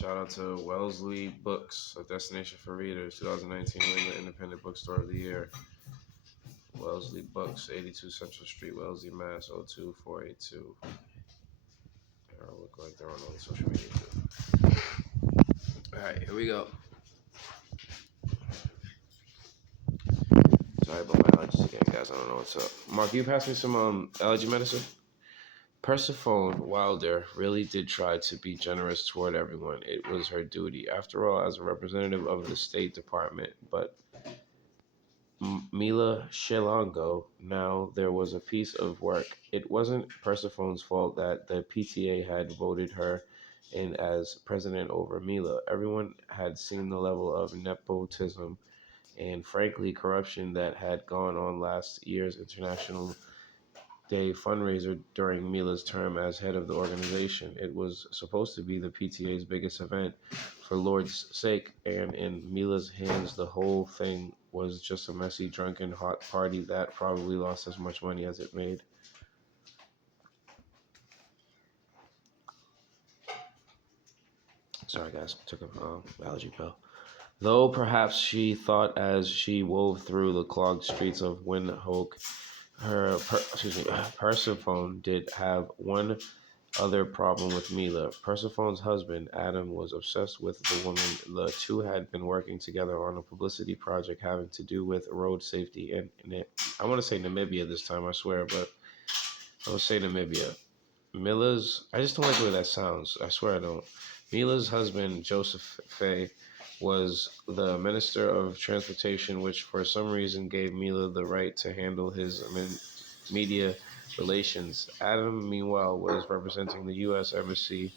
Shout out to Wellesley Books, a destination for readers, 2019 winner Independent Bookstore of the Year. Wellesley Books, 82 Central Street, Wellesley, Mass. 02482. They all look like they're on all the social media too. All right, here we go. Sorry about my allergies again, guys. I don't know what's up. Mark, you pass me some allergy medicine? Persephone Wilder really did try to be generous toward everyone. It was her duty, after all, as a representative of the State Department. But Mila Shelongo, now there was a piece of work. It wasn't Persephone's fault that the PTA had voted her in as president over Mila. Everyone had seen the level of nepotism and, frankly, corruption that had gone on last year's International Day fundraiser during Mila's term as head of the organization. It was supposed to be the PTA's biggest event for Lord's sake, and in Mila's hands, the whole thing was just a messy, drunken, hot party that probably lost as much money as it made. Sorry, guys, took a allergy pill. Though perhaps she thought as she wove through the clogged streets of Windhoek, Persephone did have one other problem with Mila. Persephone's husband, Adam, was obsessed with the woman. The two had been working together on a publicity project having to do with road safety in I want to say Namibia this time, I swear, but I will say Namibia. I just don't like the way that sounds. I swear I don't. Mila's husband, Joseph Fay, was the Minister of Transportation, which for some reason gave Mila the right to handle his media relations. Adam, meanwhile, was representing the U.S. Embassy,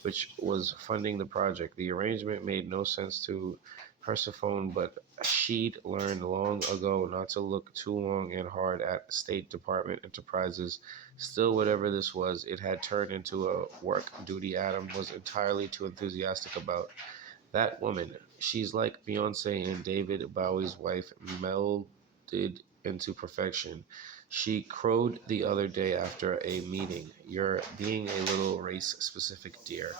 which was funding the project. The arrangement made no sense to Persephone, but she'd learned long ago not to look too long and hard at State Department enterprises. Still, whatever this was, it had turned into a work duty Adam was entirely too enthusiastic about. That woman, she's like Beyonce and David Bowie's wife, melded into perfection. She crowed the other day after a meeting. You're being a little race specific, dear.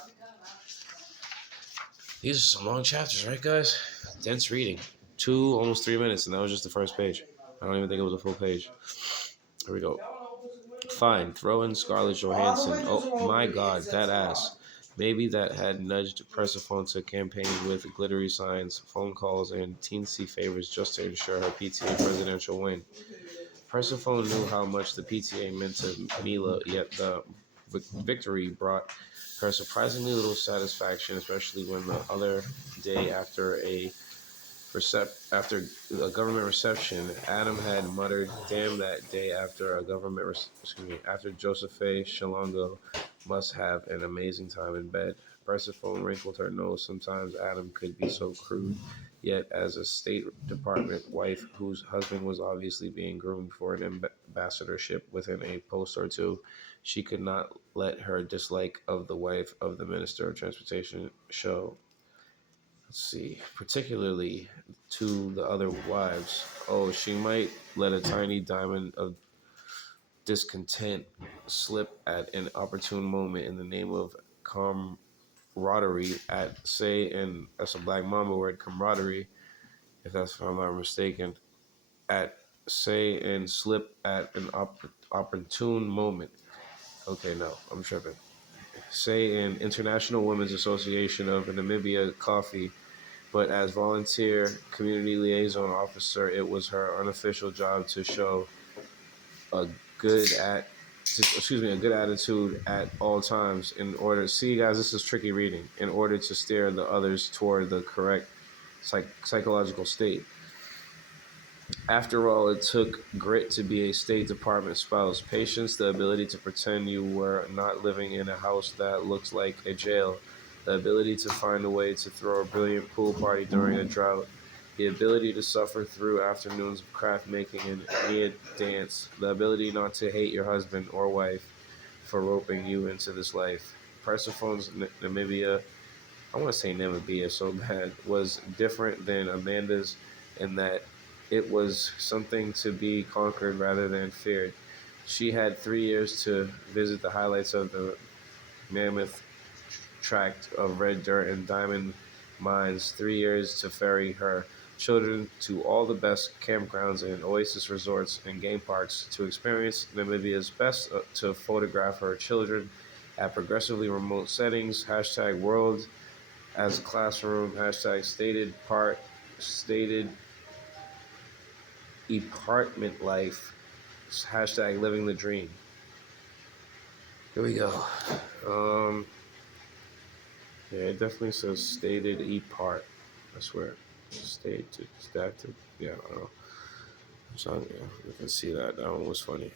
These are some long chapters, right, guys? Dense reading. Almost 3 minutes, and that was just the first page. I don't even think it was a full page. Here we go. Fine, throw in Scarlett Johansson. Oh my god, that ass. Maybe that had nudged Persephone to campaign with glittery signs, phone calls, and teensy favors just to ensure her PTA presidential win. Persephone knew how much the PTA meant to Mila, yet the victory brought her surprisingly little satisfaction, especially when the other day after a government reception, Adam had muttered, "Damn, that day after a after Joseph Shalongo must have an amazing time in bed." Persephone wrinkled her nose. Sometimes Adam could be so crude. Yet, as a State Department wife whose husband was obviously being groomed for an ambassadorship within a post or two, she could not let her dislike of the wife of the Minister of Transportation show. Let's see, particularly to the other wives. Oh, she might let a tiny diamond of discontent slip at an opportune moment in the name of camaraderie and that's a Black Mamba word, camaraderie, if I'm not mistaken, at say and slip at an opportune moment. Okay, no, I'm tripping. Say an International Women's Association of Namibia Coffee, but as volunteer community liaison officer, it was her unofficial job to show a good at a good attitude at all times in order. See, guys, this is tricky reading. In order to steer the others toward the correct psychological state. After all, it took grit to be a State Department spouse, patience, the ability to pretend you were not living in a house that looks like a jail, the ability to find a way to throw a brilliant pool party during a drought, the ability to suffer through afternoons of craft making and near dance, the ability not to hate your husband or wife for roping you into this life. Persephone's Namibia, I want to say Namibia so bad, was different than Amanda's in that it was something to be conquered rather than feared. She had 3 years to visit the highlights of the mammoth tract of red dirt and diamond mines, 3 years to ferry her children to all the best campgrounds and oasis resorts and game parks to experience Namibia's best, to photograph her children at progressively remote settings. Hashtag world as a classroom. Hashtag stated apartment life. Hashtag living the dream. Here we go. Yeah, it definitely says stated part. I swear. Stated. Yeah, I don't know. So, yeah, you can see that. That one was funny.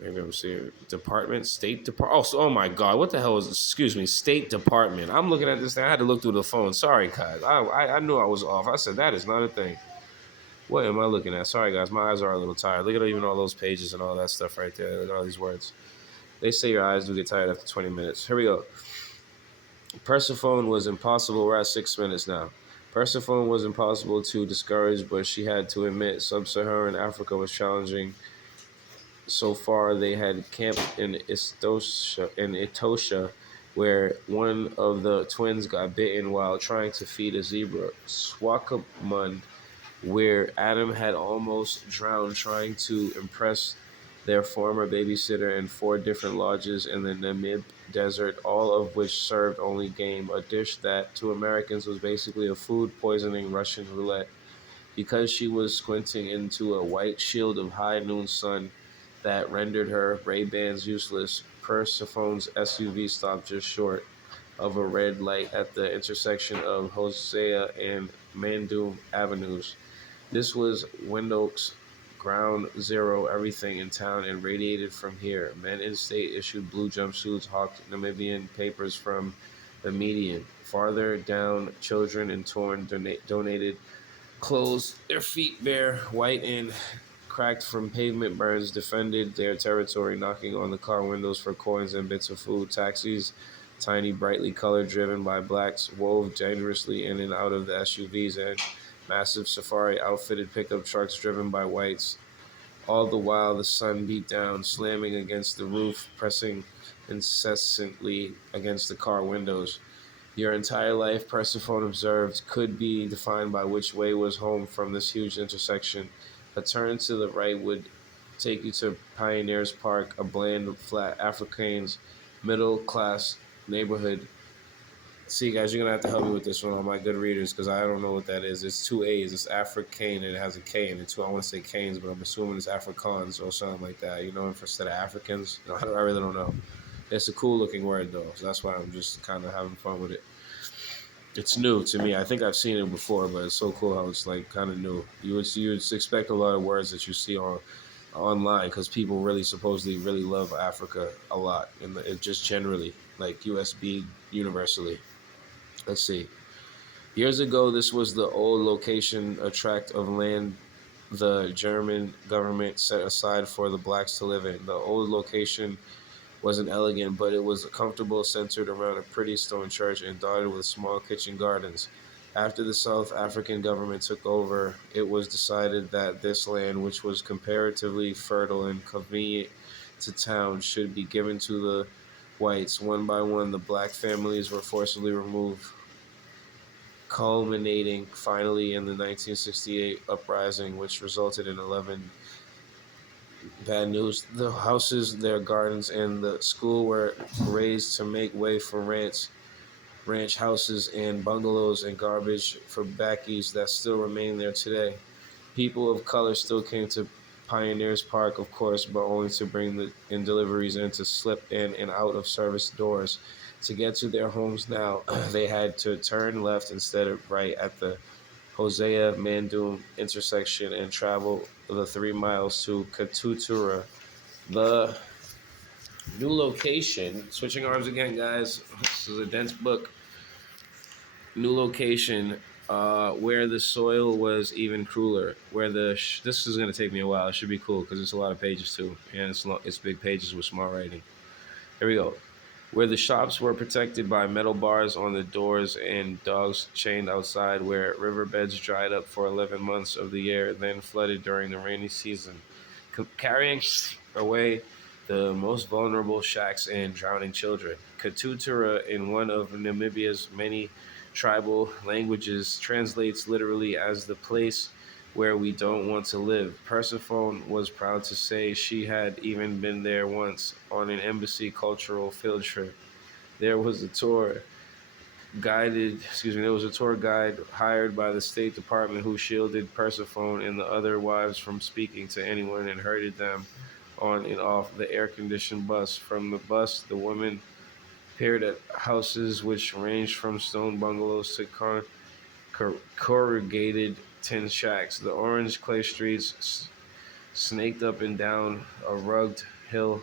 Maybe I'm seeing department, State Department. Oh, oh my God, what the hell is? Excuse me, State Department. I'm looking at this thing. I had to look through the phone. Sorry, guys. I knew I was off. I said that is not a thing. What am I looking at? Sorry, guys. My eyes are a little tired. Look at even all those pages and all that stuff right there. Look at all these words. They say your eyes do get tired after 20 minutes. Here we go. Persephone was impossible. We're at 6 minutes now. Persephone was impossible to discourage, but she had to admit sub-Saharan Africa was challenging. So far, they had camped in Etosha, where one of the twins got bitten while trying to feed a zebra. Swakopmund, where Adam had almost drowned trying to impress their former babysitter, in 4 different lodges in the Namib Desert, all of which served only game, a dish that to Americans was basically a food poisoning Russian roulette. Because she was squinting into a white shield of high noon sun that rendered her Ray-Bans useless, Persephone's SUV stopped just short of a red light at the intersection of Hosea and Mandoum Avenues. This was Windhoek's ground zero. Everything in town and radiated from here. Men in state issued blue jumpsuits, hawked Namibian papers from the median. Farther down, children in torn donated clothes, their feet bare, white and cracked from pavement burns, defended their territory, knocking on the car windows for coins and bits of food. Taxis, tiny, brightly colored, driven by blacks, wove dangerously in and out of the SUVs, and massive safari outfitted pickup trucks driven by whites. All the while, the sun beat down, slamming against the roof, pressing incessantly against the car windows. Your entire life, Persephone observed, could be defined by which way was home from this huge intersection. A turn to the right would take you to Pioneers Park, a bland, flat Afrikaans middle-class neighborhood. See, guys, you're going to have to help me with this one on my good readers because I don't know what that is. It's 2 A's. It's African and it has a K in it too. I want to say Canes, but I'm assuming it's Afrikaans or something like that, you know, instead of Africans. No, I really don't know. It's a cool looking word, though, so that's why I'm just kind of having fun with it. It's new to me. I think I've seen it before, but it's so cool how it's like kind of new. You would expect a lot of words that you see online because people really supposedly really love Africa a lot, and it just generally like USB universally. Let's see. Years ago, this was the old location, a tract of land the German government set aside for the blacks to live in. The old location wasn't elegant, but it was comfortable, centered around a pretty stone church and dotted with small kitchen gardens. After the South African government took over, it was decided that this land, which was comparatively fertile and convenient to town, should be given to the whites. One by one, the black families were forcibly removed, culminating finally in the 1968 uprising, which resulted in 11 bad news. The houses, their gardens, and the school were razed to make way for ranch houses and bungalows and garbage for backies that still remain there today. People of color still came to Pioneers Park, of course, but only to bring in deliveries and to slip in and out of service doors. To get to their homes now, they had to turn left instead of right at the Hosea Mandoum intersection and travel the 3 miles to Katutura. The new location, switching arms again, guys. This is a dense book. New location, where the soil was even crueler. Where this is gonna take me a while. It should be cool because it's a lot of pages too, and it's big pages with small writing. Here we go. Where the shops were protected by metal bars on the doors and dogs chained outside, where riverbeds dried up for 11 months of the year, then flooded during the rainy season, carrying away the most vulnerable shacks and drowning children. Katutura, in one of Namibia's many tribal languages, translates literally as the place where we don't want to live. Persephone was proud to say she had even been there once on an embassy cultural field trip. There was a tour there was a tour guide hired by the State Department who shielded Persephone and the other wives from speaking to anyone and herded them on and off the air-conditioned bus. From the bus, the women peered at houses which ranged from stone bungalows to corrugated tin shacks. The orange clay streets snaked up and down a rugged hill.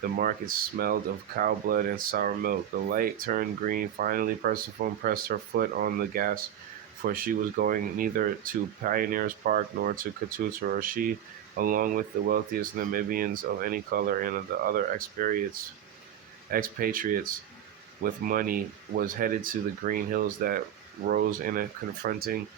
The market smelled of cow blood and sour milk. The light turned green. Finally, Persephone pressed her foot on the gas, for she was going neither to Pioneers Park nor to Katutura. She, along with the wealthiest Namibians of any color and the other expatriates with money, was headed to the green hills that rose in a confronting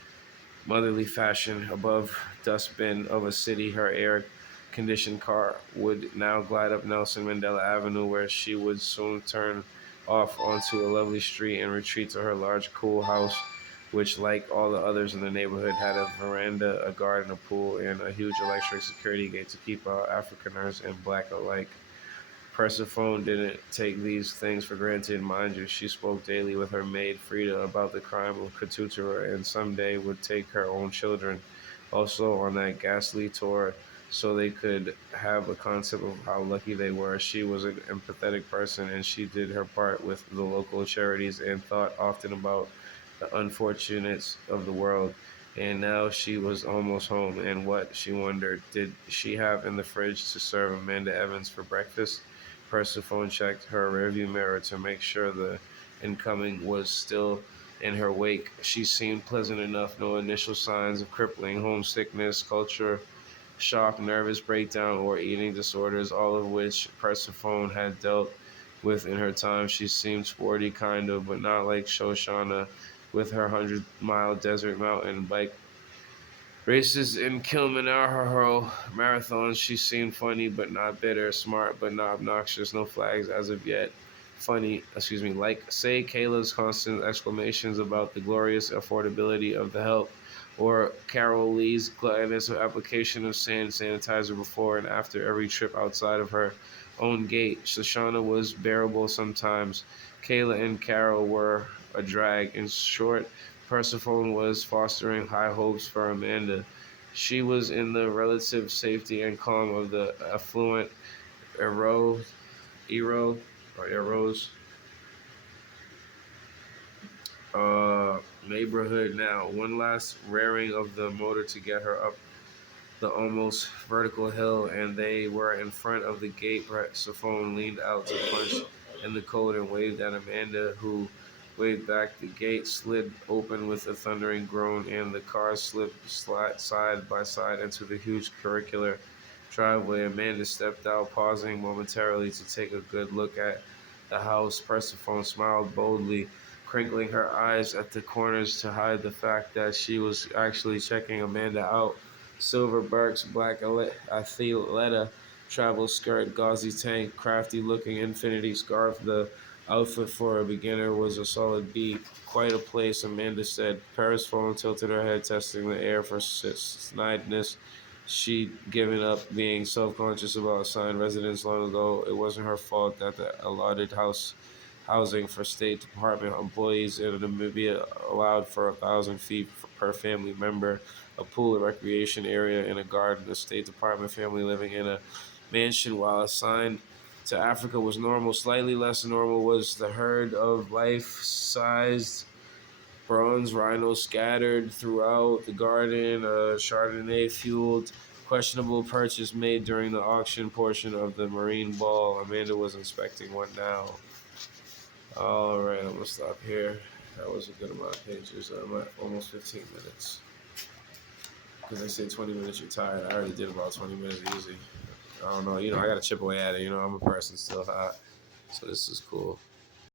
motherly fashion above dustbin of a city. Her air-conditioned car would now glide up Nelson Mandela Avenue, where she would soon turn off onto a lovely street and retreat to her large, cool house, which, like all the others in the neighborhood, had a veranda, a garden, a pool, and a huge electric security gate to keep out Afrikaners and black alike. Persephone didn't take these things for granted, mind you. She spoke daily with her maid Frida about the crime of Katutura, and someday would take her own children also on that ghastly tour so they could have a concept of how lucky they were. She was an empathetic person, and she did her part with the local charities and thought often about the unfortunates of the world. And now she was almost home, and what, she wondered, did she have in the fridge to serve Amanda Evans for breakfast? Persephone checked her rearview mirror to make sure the incoming was still in her wake. She seemed pleasant enough, no initial signs of crippling homesickness, culture shock, nervous breakdown, or eating disorders, all of which Persephone had dealt with in her time. She seemed sporty, kind of, but not like Shoshana with her 100-mile desert mountain bike races in Kilimanjaro marathons. She seemed funny but not bitter, smart but not obnoxious, no flags as of yet. Like, say, Kayla's constant exclamations about the glorious affordability of the help, or Carol Lee's gluttonous application of sand sanitizer before and after every trip outside of her own gate. Shoshana was bearable sometimes. Kayla and Carol were a drag. In short, Persephone was fostering high hopes for Amanda. She was in the relative safety and calm of the affluent Ero, Ero, or Eros neighborhood now. One last rearing of the motor to get her up the almost vertical hill, and they were in front of the gate. Persephone leaned out to punch in the code and waved at Amanda, who waved back. The gate slid open with a thundering groan, and the car slipped side by side into the huge circular driveway. Amanda stepped out, pausing momentarily to take a good look at the house. Persephone smiled boldly, crinkling her eyes at the corners to hide the fact that she was actually checking Amanda out. Silver Birks, black Athleta, travel skirt, gauzy tank, crafty-looking infinity scarf. The outfit for a beginner was a solid B. Quite a place, Amanda said. Persephone tilted her head, testing the air for snideness. She'd given up being self-conscious about assigned residence long ago. It wasn't her fault that the allotted housing for State Department employees in Namibia allowed for 1,000 feet per family member, a pool, a recreation area, and a garden. The State Department family living in a mansion, while assigned to Africa, was normal. Slightly less normal was the herd of life-sized bronze rhinos scattered throughout the garden, a Chardonnay-fueled questionable purchase made during the auction portion of the Marine Ball. Amanda was inspecting one now. All right, I'm gonna stop here. That was a good amount of pages. I'm at almost 15 minutes. Because they say 20 minutes you're tired. I already did about 20 minutes easy. I don't know. I gotta chip away at it. I'm a person still hot. So this is cool.